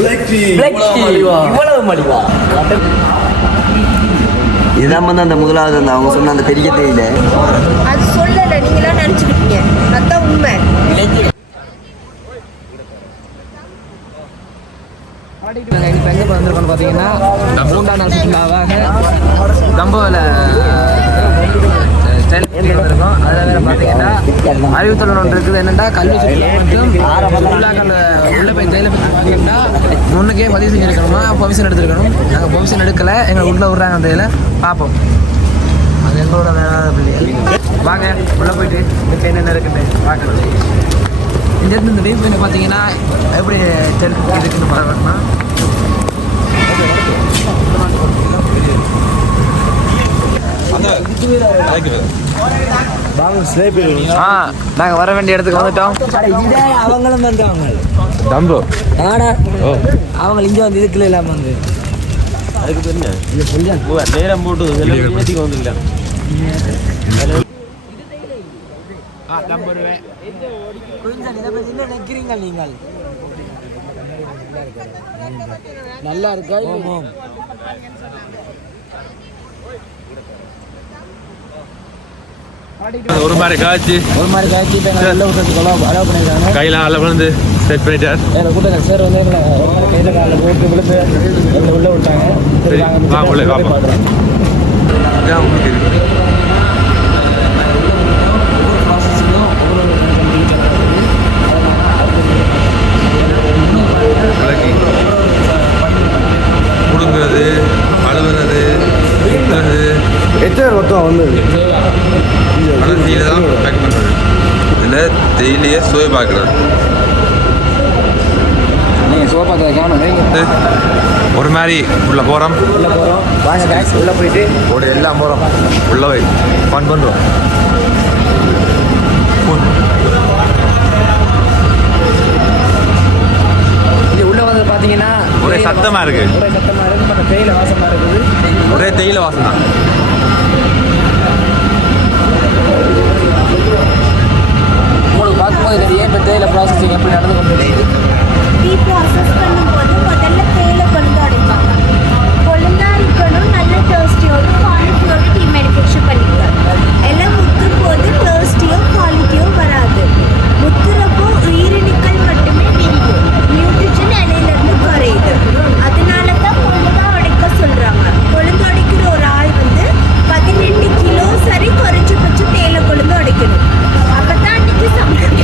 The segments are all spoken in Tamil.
இவ்வளவு மலிவா? இதான் வந்து அந்த முதலாவது அந்த அவங்க சொன்ன அந்த பெரிய தேயிலை. அது சொல்லலை, நீங்களா நினச்சிக்கிட்டீங்க. அதுதான் உண்மை. இப்போ எங்கே வந்திருக்கோன்னு பார்த்தீங்கன்னா 3ஆம் நாள் சுற்றுலாவாக கம்போவில் வந்திருக்கோம். அதில் வேறு பார்த்தீங்கன்னா அறிவுத்தல் ஒன்று இருக்குது. என்னென்னா கல்வி சுற்றுலாக்கள் உள்ள போய் தேயிலை பார்த்தீங்கன்னா முன்னுக்கே பதிவு செஞ்சுருக்கணுமா, பெர்மிஷன் எடுத்துருக்கணும். நாங்கள் பெர்மிஷன் எடுக்கலை, எங்களை உள்ளே விட்றாங்க அந்த இதில் பார்ப்போம். அது எங்களோட பிள்ளைகள். வாங்க உள்ளே போயிட்டு இப்போ என்னென்ன இருக்குன்னு பார்க்கணும். இந்த இடத்துல இந்த வெயிட் பண்ணி பார்த்தீங்கன்னா எப்படி இருக்குன்னு பார்க்கணும்னா நாங்கள் வர வேண்டிய இடத்துக்கு வந்துட்டோம். அவங்களும் வந்தவங்க அவங்க இங்கே வந்து இதுக்குள்ள இல்லாமல் வந்து அதுக்கு தெரிஞ்ச நேரம் போட்டு வந்துடல. நீங்கள் நல்லா இருக்கா? ஒரு மாதிரி காய்ச்சி கையில ஆள விழுந்து செட் பண்ணிட்டார். சார் வந்து கையில காலில் போட்டு விழுந்து உள்ள விட்டாங்க. உள்ள காப்போம். முடுங்கிறது, அழுவுறது, எத்தனை மொத்தம் வந்து கடைசியில் தான் பேக் பண்ணுறது. இதில் தேயிலையே சுவை பார்க்குறது. நீங்கள் சுவை பார்க்கறது ஒரு மாதிரி உள்ள போகிறோம். உள்ளே போயிட்டு ஒரு எல்லாம் போகிறோம். உள்ள போய் ஃபன் பண்ணுறோம். உள்ள வந்து பார்த்தீங்கன்னா ஒரே சத்தமாக இருக்குது. தேயிலை வாசமாக இருக்குது. ஒரே தேயிலை வாசம் தான். உங்களுக்கு பார்க்கும்போது தெரியும் இப்போ தேயிலை ப்ராசஸிங் எப்படி நடந்து கொண்டு டீ ப்ராசஸ் பண்ணும்போது முதல்ல தேயிலை கொழுந்து அடைப்பாங்க. கொழுந்தா இருக்கணும், நல்ல டேஸ்டியோட குவாலிட்டியோட டீ மேனுஃபேக்சர் பண்ணிக்கலாம். எல்லாம் முத்தும் போது டேஸ்டியோ குவாலிட்டியோ வராது. முத்துறப்போ உயிரணுக்கள் மட்டுமே விரியும். நியூட்ரிஷன் இலையிலேருந்து குறையுது. அதனால தான் கொழுந்தா உடைக்க சொல்கிறாங்க. கொழுந்து உடைக்கிற ஒரு ஆள் வந்து 18 கிலோ சரி குறைஞ்சபட்சம் தேயிலை கொழுந்து உடைக்கணும். அப்போ தான் அன்றைக்கி சமையல்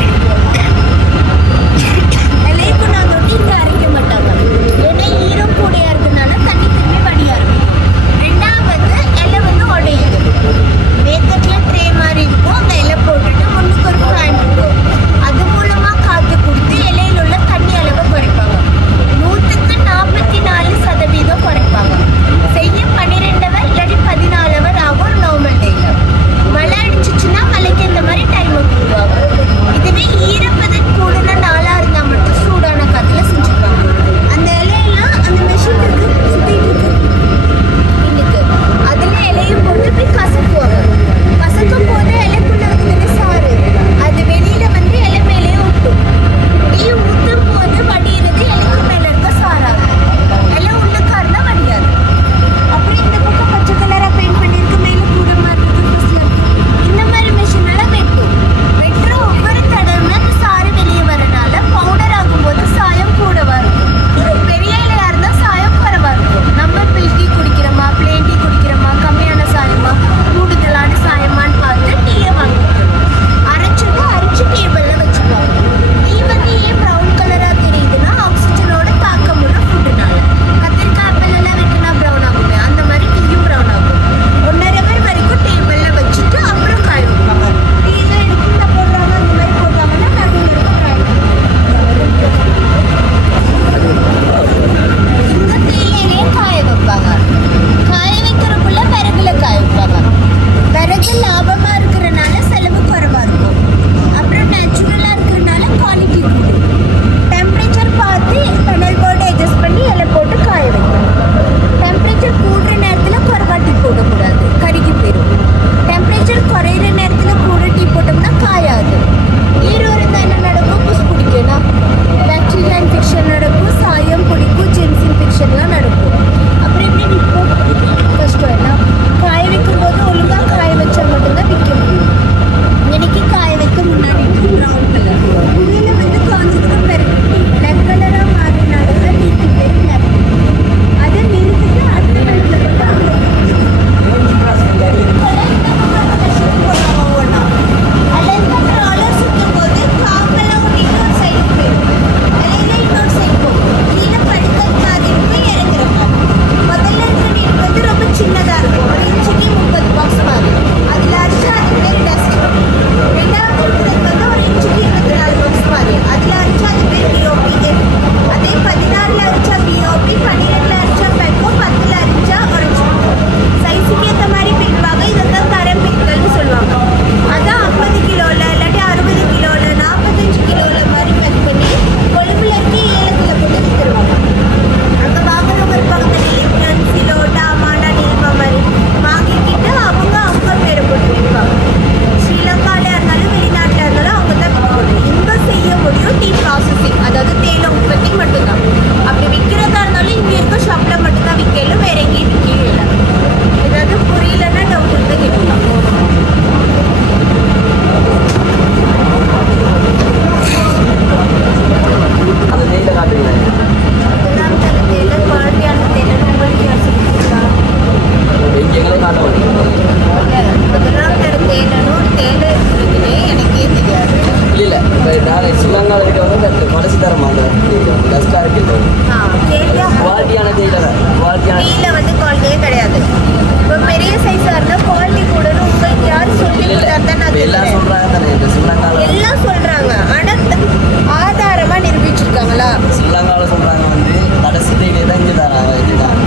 ஸ்ரீலங்காவில் சொல்கிறாங்க வந்து கடைசி தேதியே தான் இங்கே தராங்க இதுதான்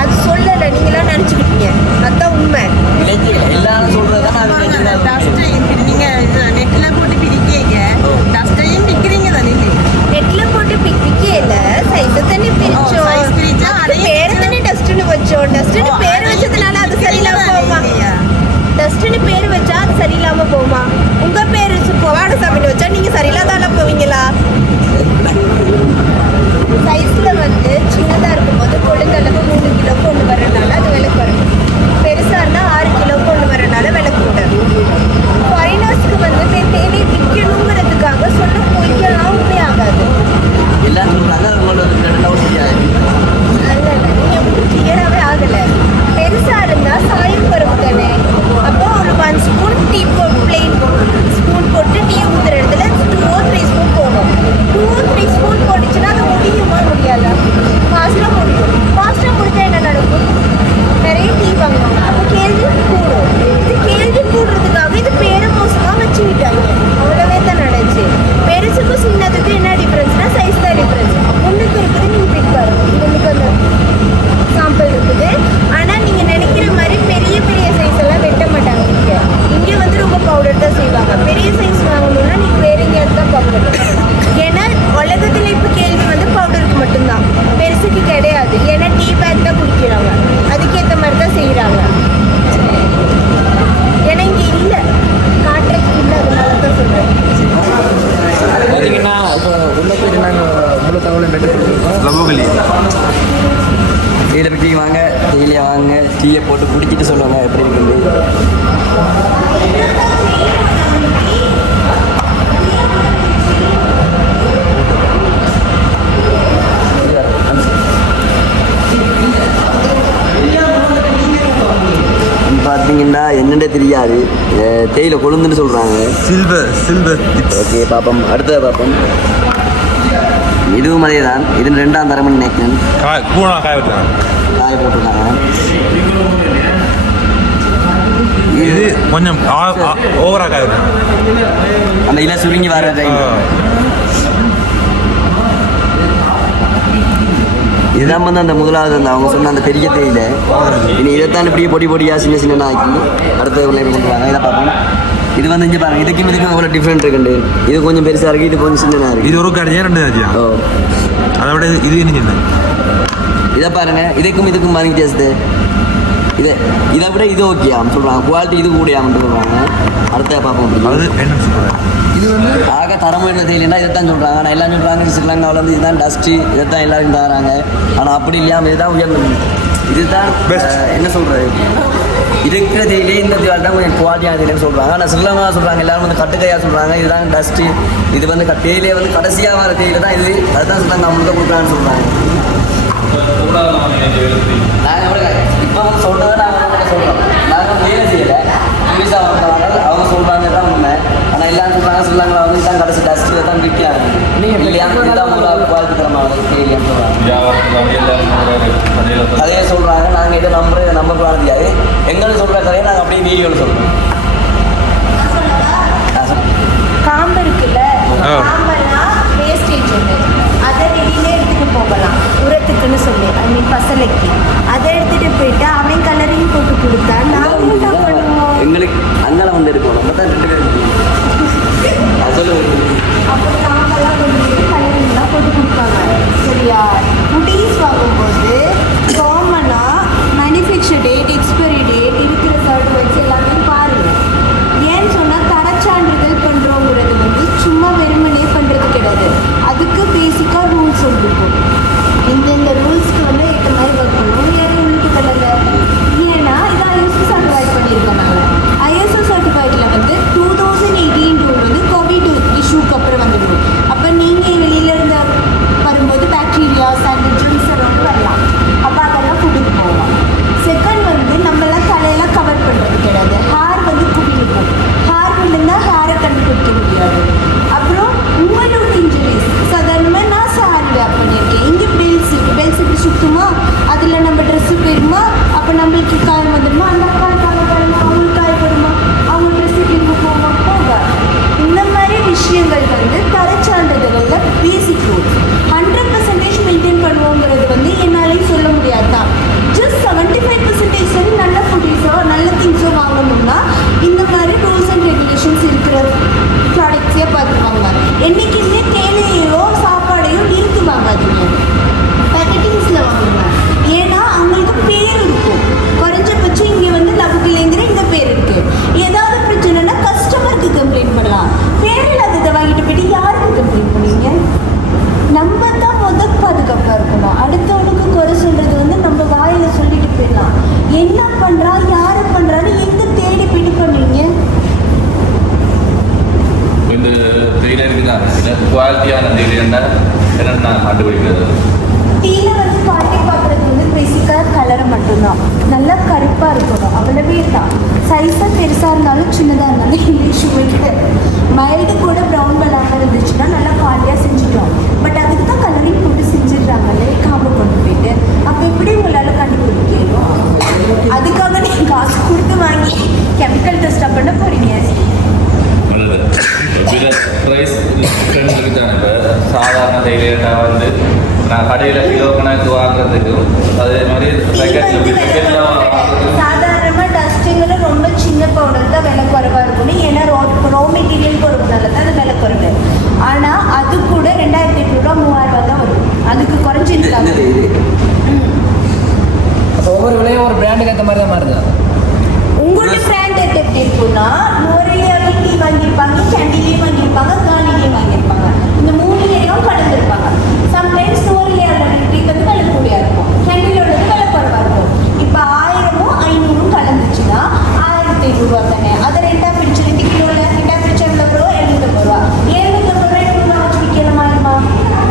அது சொல்லலை, நீங்களாம் நினச்சிக்கிட்டீங்க. அதுதான் உண்மை. விளைஞ்சிகள் எல்லாரும் சொல்கிறது தான் நான் நெட்டில் போட்டு பிரிக்கீங்க டஸ்டையும் பிக்கிறீங்க தானே நெட்ல போட்டு பிக்கல சைஸை தண்ணி பிரிச்சோம். size பிரிச்சா அதுக்கு பேரு தானே டஸ்ட்னு வச்சோம். டஸ்ட்னு பேர் வச்சதுனால அது சரியில்லாம போகுமா? டஸ்ட்னு பேர் வச்சா அது சரியில்லாம போகுமா? உங்க பேர் போவாட சாப்பிட்டு வச்சா நீங்க சரியில்லாதால போவீங்களா? சைஸ்ல வந்து சின்னதா இருக்கும்போது கொழுந்தளவு 3 கிலோ கொண்டு வரனால அது விலை குறையும். பெருசா இருந்தா 6 கிலோ கொண்டு வரனால விலை கூட. ஃபாரினர்ஸ்க்கு வந்து தேவை விற்கணுங்கிறதுக்காக சொல்ல பொய்யெல்லாம் உண்மையாகாது. எல்லாம் சொல்கிறாங்க அவங்களோட 2 டவுட் முடியாது அல்ல நீங்க வந்து கிளியராகவே ஆகலை. பெருசா இருந்தா சாயம் பருப்பு தானே. அப்போ ஒரு 1 ஸ்பூன் டீ பிளெயின் ஸ்பூன் போட்டு டீ ஊற்றுற இடத்துல 2 or 3 ஸ்பூன் போடணும். 2 or 3 ஸ்பூன் போட்டுச்சுன்னா அது முடியுமா முடியாதா? ஃபாஸ்ட்டாக முடியும். ஃபாஸ்ட்டாக முடிஞ்சா என்ன நடக்கும்? நிறைய டீ வாங்குவாங்க. அப்போ கேள்வி கூடும். இது கேள்வி கூடுறதுக்காக இது பேரை மோசமாக வச்சுக்கிட்டாங்க. அவ்வளோவே தான் நடந்துச்சு. பெருசுக்கும் சின்னதுக்கும் என்ன டிஃப்ரென்ஸ்னா சைஸ் தான் டிஃப்ரென்ஸ். முன்னுக்கு இருக்குது நீங்கள் பிக் பாருங்க. முன்னுக்கு அந்த சாம்பிள் இருக்குது. ஆனால் நீங்கள் நினைக்கிற மாதிரி பெரிய பெரிய சைஸ் எல்லாம் வெட்ட மாட்டாங்க. இங்கே வந்து ரொம்ப பவுடர் தான் செய்வாங்க. பெரிய சைஸ் வாங்கணும்னா நீங்கள் வேற எங்கேயாவது தான் பார்க்கணும். ஏன்னா உலகத்தில் இப்போ கேள்வி வந்து பவுடருக்கு மட்டும்தான், பெருசுக்கு கிடையாது. ஏன்னா டீ பேக் தான் குடிக்கிறாங்க. அதுக்கேற்ற மாதிரி தான் செய்கிறாங்க. ஏன்னா இங்கே இல்லை, காட்டுறதுக்கு இல்லை. அதனால தான் சொல்கிறேன். பார்த்தீங்கன்னா இப்போ உள்ள போயிட்டு நாங்கள் முழு தகவலையும் பெற்று கொடுத்துருக்கோம். லபோகலி இதில் டீ வாங்க டீலியை வாங்க டீயை போட்டு குடிச்சிட்டு சொல்லுவாங்க எப்படி இருக்குது. பார்த்தீங்கன்னா என்னென்ன தெரியாது, தேயிலை கொழுந்துன்னு சொல்கிறாங்க. சில்வர் ஓகே பார்ப்போம், அடுத்ததை பார்ப்போம். இதுவும் அதே தான். இது 2ஆம் தரம்னு நினைக்கிறேன். காய வச்சாங்க காய போட்டுருக்காங்க. இது கொஞ்சம் ஓவரா காய வச்சாங்க. அந்த இலை சுருங்கி வர டைம். இதுதான் வந்து அந்த முதலாவது அந்த அவங்க சொன்ன அந்த பெரிய தேயிலை. இனி இதைத்தான் இப்படியே பொடி பொடியாக சின்ன சின்ன ஆக்கி அடுத்த கொண்டு வாங்க. இதை பார்ப்போம். இது வந்து இங்கே பாருங்க, இதுக்கும் எவ்வளோ டிஃப்ரெண்ட் இருக்குண்டு. இது கொஞ்சம் பெருசாக இருக்குது, இது கொஞ்சம் சின்னதாக இருக்குது. இது ஒரு கார்டியா 2 கார்டியா? ஓ அதை விட இது என்ன சின்ன. இதை பாருங்க, இதுக்கும் பாருங்க வித்தியாசத்து. இதை விட இது ஓகேயாம் சொல்கிறாங்க. குவாலிட்டி இது கூடியாமன்னு சொல்கிறாங்க. அடுத்த பார்ப்போம். அது என்ன சொல்கிறேன், இது வந்து ஆக தரமுள்ள தேயிலைன்னா இதைத்தான் சொல்கிறாங்க. ஆனால் எல்லாம் சொல்கிறாங்க ஸ்ரீலங்காவில் வந்து இதுதான் டஸ்ட்டு, இதைத்தான் எல்லாரும் தராங்க. ஆனால் அப்படி இல்லாமல் இதுதான் உயர்ந்தது. இதுதான் என்ன சொல்கிறது, இருக்கிற தேயிலே இந்த தேவை தான் கொஞ்சம் குவாலிட்டியான தேயிலைன்னு சொல்கிறாங்க. ஆனால் ஸ்ரீலங்கா சொல்கிறாங்க எல்லாரும் வந்து கட்டுக்கையாக சொல்கிறாங்க. இதுதான் டஸ்ட்டு, இது வந்து தேயிலே வந்து கடைசியாக வர தேயிலை தான் இது. அதுதான் ஸ்ரீலங்கா முழுக்க கொடுக்குறான்னு சொல்கிறாங்க. நாங்கள் இப்போ வந்து சொல்கிறத நாங்கள் சொல்கிறோம். நாங்கள் முயற்சி செய்யலை. புதுசாக வந்தவங்க அவங்க சொல்கிறாங்க தான் உண்மை. ஆனால் எல்லாரும் சொல்கிறாங்க ஸ்ரீலங்கா வந்து இதுதான் கடைசி டஸ்ட்டு தான் விற்கிறாங்க. நீங்கள் இல்லையா இதுதான் உங்களுக்கு குவாலிட்டி தரமான தேயிலைன்னு சொல்கிறாங்க. கதையை சொல்கிறாங்க. நாங்கள் இதை நம்ப முடியாது. எங்களுக்கு சொல்கிற கதையை நாங்கள் அப்படியே வீடியோவில் சொல்கிறோம். காம்பு இருக்குல்ல, காம்பெல்லாம் வேஸ்டேஜ் ஒன்று, அதை வெளியிலே எடுத்துகிட்டு போகலாம் உரத்துக்குன்னு சொல்லி. ஐ மீன் பசலைக்கு அதை எடுத்துகிட்டு போயிட்டு அவன் கலரையும் போட்டு கொடுத்தா நாங்களும் என்ன பண்ணுவோம்? எங்களுக்கு அங்கே வந்து எடுப்போம். நம்ம தான் 2 பேர் அப்போ காம்பெல்லாம் கொண்டு கலரிங்லாம் போட்டு கொடுப்பாங்க. சரியா? குட்டீஸ் வாங்கும்போது காமனாக மேனுஃபேக்சர் டேட், எக்ஸ்பைரி டேட், இருக்கிற சர்டிஃபிகேட்ஸ் எல்லாமே பாருங்கள். ஏன்னு சொன்னால் தரச்சான்றிதழ் பண்ணுறோங்கிறது வந்து சும்மா வெறுமனே என்னென்ன கண்டுபிடிக்கிறது? டீல வந்து குவாலிட்டி பார்க்குறது வந்து பேசிக்காக கலரை மட்டும்தான். நல்லா கருப்பாக இருக்கணும், அவ்வளவே தான். சைஸாக பெருசாக இருந்தாலும் சின்னதாக இருந்தாலும் இங்கிலீஷ் விட்டு மைல்டு கூட ப்ரௌன் கலராக இருந்துச்சுன்னா நல்லா குவாலிட்டியாக செஞ்சுட்டோம். பட் அதுக்கு தான் கலரிங் போட்டு செஞ்சிடுறாங்களே காம்பை கொண்டு போயிட்டு. அப்போ எப்படி உங்களால் கண்டுபிடிக்கணும்? அதுக்காக நீங்கள் காசு கொடுத்து வாங்கி கெமிக்கல் டெஸ்ட்டாக பண்ண போகிறீங்க. ப்ரைஸ் டிஃப்ரெண்ட் இருக்குதானே? இப்போ சாதாரண தைரியட்டா வந்து நான் கடையில் கிலோ கணக்கு வாங்குறதுக்கும் அதே மாதிரி சாதாரணமாக டஸ்டிங்கில் ரொம்ப சின்ன பவுடர் தான் விலை குறைவாக இருக்கணும். ஏன்னா ரோ மெட்டீரியல் போகிறதுனால தான் அது விலை குறைவு. ஆனால் அது கூட 2800 3000 தான் வரும். அதுக்கு குறைஞ்சிருக்காங்க. ஒவ்வொரு விலையும் ஒரு பிராண்டுக்கு ஏற்ற மாதிரி தான் மாறுது. உங்களோட பிராண்ட் எப்படி இருக்குன்னா நோரியாவே டீ வாங்கியிருப்பாங்க, கேண்டிலையும் வாங்கியிருப்பாங்க, காலிலையும் வாங்கியிருப்பாங்க. இந்த 3 கலந்துருப்பாங்க. சம்டைம்ஸ் நோரியாவோட டீ வந்து விலை கூடியா இருக்கும், கேண்டிலோட விலை குறைவாக இருக்கும். இப்போ 1000 500 கலந்துச்சுன்னா 1500 தானே. அதை ரெண்டாக பிடிச்சி 2 கிலோவில் ரெண்டாக பிடிச்ச எவ்வளோ 750 ரூபா. 750 ரூபா வச்சு விற்கலாமா இருமா?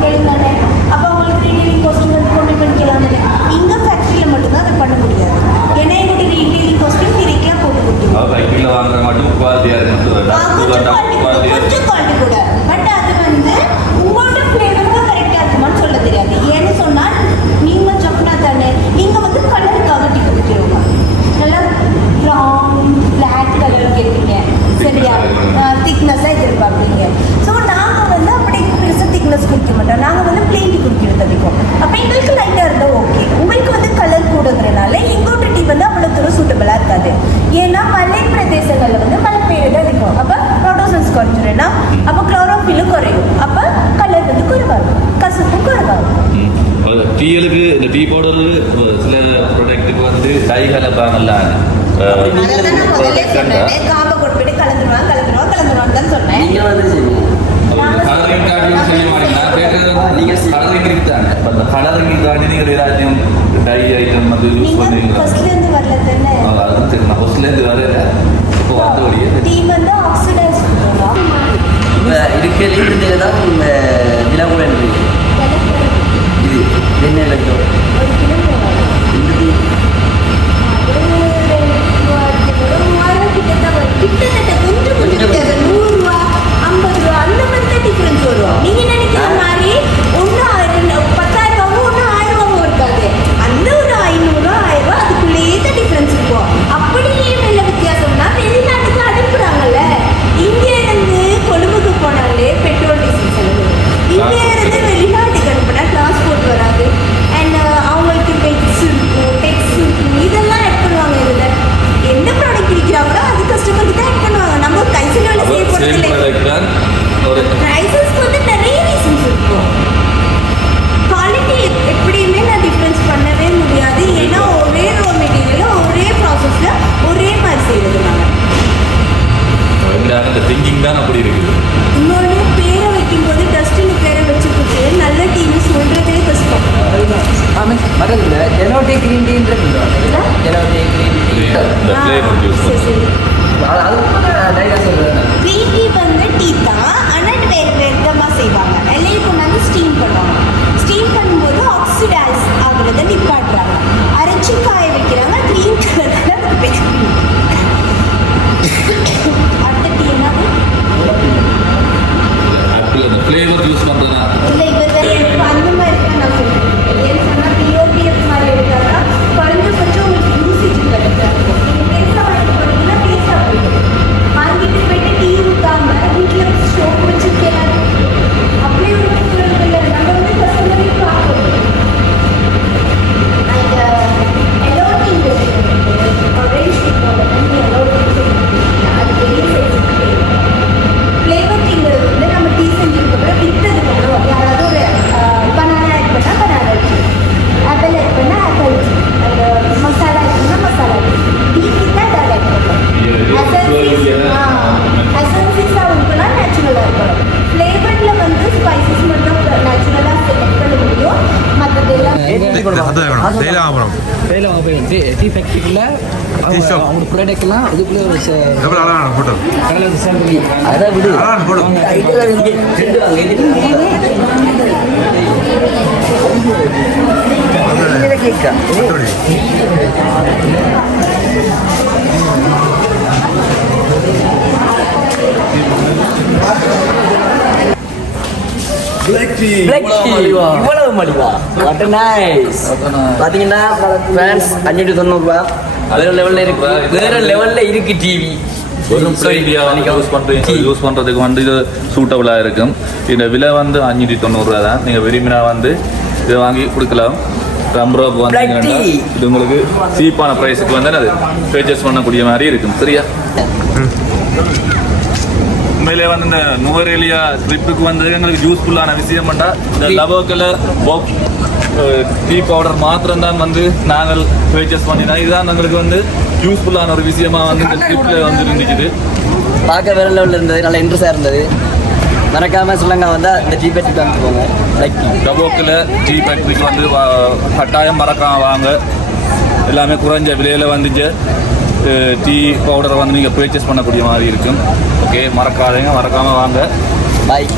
எழுந்தானே. அப்போ உங்களுக்கு ரீடெயிலிங் காஸ்டிங் வந்து கொண்டு பண்ணிக்கலாம் தானே. இங்கே ஃபேக்ட்ரியில் மட்டும்தான் அதை பண்ண முடியாது. ஏன்னா என்னுடைய ரீடெயிலிங் காஸ்டிங் திரைக்கா போட்டு கொடுத்துருவோம். சைக்கிளில் வாங்குற மட்டும் குவாலிட்டியாக கொஞ்சம் குவாலிட்டி கூட. பட் அது வந்து உங்களோட ஃப்ளேவர் தான் கரெக்டாக இருக்குமான்னு சொல்ல தெரியாது. ஏன்னு சொன்னால் நீங்கள் ஜப்னா தானே, நீங்கள் வந்து கலருக்காக டீ குடிக்கிறவங்க. நல்லா லாங் பிளாக் கலர் கேட்பீங்க, சரியா? திக்னஸாக எதிர்பார்ப்பீங்க. ஸோ நாங்கள் வந்து அப்படி பெருசாக திக்னஸ் குடிக்க மாட்டோம். நாங்கள் வந்து பிளெயின் டீ குடிக்கிறது அதிகம். அப்போ எங்களுக்கு லைட்டாக இருந்தால் ஓகே. உங்களுக்கு வந்து கலர் கூடுங்கிறனால எங்களோட டீ வந்து அவ்வளோ தூரம் சூட்டபிளாக இருக்காது. ஏன்னா மலை பிரதேசங்களில் வந்து மழை பெய்யுறது அதிகம். அப்போ ப்ரோட்டோசன்ஸ் குறைஞ்சிடும்னா அப்போ குளோரோஃபிலும் குறையும். அப்போ கலர் வந்து குறைவாகும், கசப்பும் குறைவாகும். டீயலுக்கு இந்த டீ பவுடர் சில ப்ராடக்ட்டுக்கு வந்து டை கலப்பாங்கல்ல, காம்பை கொண்டு போயிட்டு கலந்துருவான்னு தான் சொன்னேன். நீங்கள் வந்து கலரிங் கார்டு செய்ய மாட்டீங்களா? கலரிங் இருக்குதானே? அந்த கலரிங் கார்டு நீங்கள் ஏதாச்சும் டை ஐட்டம் வந்து யூஸ் பண்ணுவீங்களா? ஃபர்ஸ்ட்லேருந்து வரல தானே. அது தெரியும், நான் ஃபர்ஸ்ட்லேருந்து வரல, இப்போ வந்து வழியே டீ வந்து ஆக்சிடைஸ் பண்ணுவோம். இப்போ இருக்கிறது தான் விலை கூட இருக்குது. இது என்ன லட்சம் ஒரு கிலோ இந்த டீ கிட்டத்தட்ட கொஞ்சம் வித்தியாசம். 100 ரூபா 50 ரூபா அந்த மாதிரி தான் டிஃபரன்ஸ் வரும். நீங்க நினைக்கிற மாதிரி ஒன்று 10,000 ரூபாவும் ஒன்று 1000 ரூபாவும் இருக்காது. அந்த ஒரு 500 1000 ரூபா அதுக்குள்ளேயே தான் டிஃபரன்ஸ் இருக்கும். அப்படியே நல்ல வித்தியாசம்னா வெளிநாட்டுக்கு அனுப்புறாங்கல்ல. இங்கே இருந்து கொழும்புக்கு போனாலே பெட்ரோல் டீசல் செலவு. இங்கே இருந்து வெளிநாட்டுக்கு அனுப்புனா டிரான்ஸ்போர்ட் வராது. அண்ட் அவங்களுக்கு பெட்ஸ் இருக்கும், டெக்ஸ் இருக்கும், இதெல்லாம் ஆட் பண்ணுவாங்க. இதில் எந்த ப்ராடக்ட் விற்கிறாங்களோ அது கஸ்டமருக்கு தான் ஆட் பண்ணுவாங்க. நம்ம கைசில் வேலை செய்ய போகிறது ப்ரைஸஸ்க்கு வந்து நிறைய ரீசன்ஸ் இருக்கும். குவாலிட்டி எப்படியுமே நான் டிஃப்ரென்ஸ் பண்ணவே முடியாது. ஏன்னா ஒரே ரோ மெட்டீரியல் ஒரே ப்ராசஸில் ஒரே மாதிரி செய்கிறது நாங்கள். அந்த திங்கிங் தான் அப்படி இருக்குது. இன்னொன்று பேரை வைக்கும்போது டஸ்டின் பேரை வச்சுக்கிட்டு நல்ல டீன்னு சொல்கிறதே கஷ்டம். மறந்துல எல்லோ டீ கிரீன் டீன்ற எல்லோ டீ கிரீன் டீ சரி சரி. அது டைலாக் சொல்கிறேன். க்ரீன் டீ வந்து டீ தான், ஆனால் வேறு விதமாக செய்வாங்க. எல்லையை கொண்டாந்து ஸ்டீம் பண்ணுவாங்க. ஸ்டீம் பண்ணும்போது ஆக்சிடைஸ் ஆகுறத நிப்பாட்டுறாங்க, அரைச்சி காய வைக்கிறாங்க. க்ரீன் கலரில் அடுத்த டீ என்னது ஆப்பிள் அந்த ஃப்ளேவர் யூஸ் பண்ணுறதுனா இல்லை. இப்போ எனக்கு அந்த மாதிரி தான் நான் சொல்கிறேன். ஏன்னு சொன்னால் பிஓபிஎஃப் மாதிரி எடுத்தாக்கா குறைஞ்சபட்சம் உங்களுக்கு யூசேஜ் கிடைக்காது. நீங்கள் டேஸ்ட்டாக வாங்கிட்டு போனீங்கன்னா டேஸ்ட்டாக போயிடும். வாங்கிட்டு போயிட்டு டீ ஊற்றாம வீட்டில் ஸ்டோக் வச்சுருக்கேன். அப்படியே ஒரு இல்லை. நம்ம வந்து கஸ்டமரையும் பார்க்கணும். அந்த எல்லோ டீ ஆரேஞ்ச் டீ போடுறது எல்லோ டீ அது பெரிய சைஸ் ஃப்ளேவர் டீங்கிறது வந்து நம்ம டீ செஞ்சதுக்கப்புறம் விற்றதுக்கப்புறம் யாராவது ஒரு பனானா ஆட் பண்ணால் பனானா டீ, ஆப்பிள் ஆட் பண்ணால் ஆப்பிள் டீ, அந்த மசாலா ஆட் பண்ணால் மசாலா டீ, டீ தான் அதை ஆட் பண்ணணும். அசன்சிஸாக இருக்கலாம், நேச்சுரலாக இருக்கலாம். ஃப்ளேவரில் வந்து ஸ்பைசஸ் மட்டும் நேச்சுரலாக செலக்ட் பண்ண முடியும். மற்றதெல்லாம் டெய்லி வாங்க போகிறோம். டெய்லி வாங்க போய் டீ ஃபேக்ட்ரிக்குள்ளே டீ ஷாப் அவங்க ப்ராடக்ட்லாம் இதுக்குள்ளே ஒரு எவ்வளோ அழகான ஃபோட்டோ கடலை சாப்பிடுங்க. அதான் விடு அழகான ஃபோட்டோ கேட்கா இவ்வளவு மலிவா வாட் நைஸ் பாத்தீங்கன்னா ஃபேன்ஸ் 590 வேற லெவல்ல இருக்கு வேற லெவல்ல இருக்கு டிவி யூஸ் பண்றதுக்கு வந்து இது சூட்டபிளா இருக்கும். இந்த விலை வந்து 590 தான். நீங்க விரும்பினா வந்து இதை வாங்கி கொடுக்கலாம். ரம்பரோக்கு வந்து இது உங்களுக்கு சீப்பான ப்ரைஸுக்கு வந்து அது பர்ச்சேஸ் பண்ணக்கூடிய மாதிரி இருக்கும். சரியா? உண்மையிலே வந்து இந்த நுவரேலியா ட்ரிப்புக்கு வந்து எங்களுக்கு யூஸ்ஃபுல்லான விஷயம் பண்ணா இந்த லவோக்கில் பாக்ஸ் டீ பவுடர் மாத்திரம் தான் வந்து நாங்கள் பர்ச்சேஸ் பண்ணினா இதுதான் எங்களுக்கு வந்து யூஸ்ஃபுல்லான ஒரு விஷயமா வந்து இந்த ட்ரிப்பில் வந்து இருந்துக்குது. பார்க்க வேற லெவலில் இருந்தது, நல்லா இன்ட்ரெஸ்டாக இருந்தது. மறக்காம சொல்லுங்க வந்தால் இந்த டீ பேட்டி காமிச்சுக்கோங்க. லைக் டபோக்கில் டீ ஃபேக்ட்ரிக்கு வந்து கட்டாயம் மறக்காம வாங்க. எல்லாமே குறைஞ்ச விலையில் வந்துச்சு டீ பவுடரை வந்து நீங்கள் பர்ச்சேஸ் பண்ணக்கூடிய மாதிரி இருக்கும். ஓகே, மறக்காதீங்க, மறக்காமல் வாங்க. பாய்.